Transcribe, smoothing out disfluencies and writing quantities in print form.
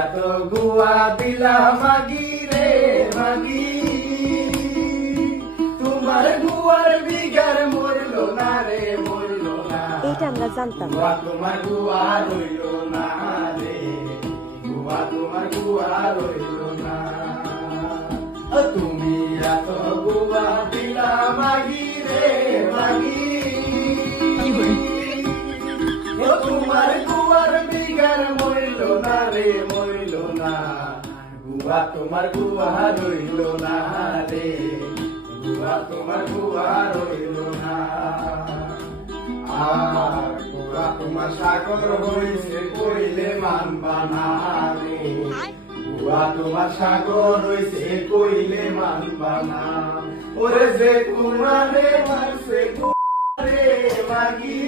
এত গুয়া দিলা মাগি রে মাগি, তোমার গুয়ার বিঘার মরলো না রে মরলো না। এইটা আমরা জানতাম। গুয়া তোমার গুয়া রইল না রে, গুয়া তোমার গুয়া রইল না। তুমি এত গুয়া দিলা মাগি রে মাগি, তোমার গুয়ার বিঘার মরল না রে মরল না। গুয়া তোমার গুয়া রইল না রে, গুয়া তোমার গুয়া রইল না। আর গুয়া তোমার সাগর হইছে কইলে মানবা না রে, গুয়া তোমার সাগর হইছে কইলে মানবা না। ওরে যে কুমারে মারছে রে মাগি,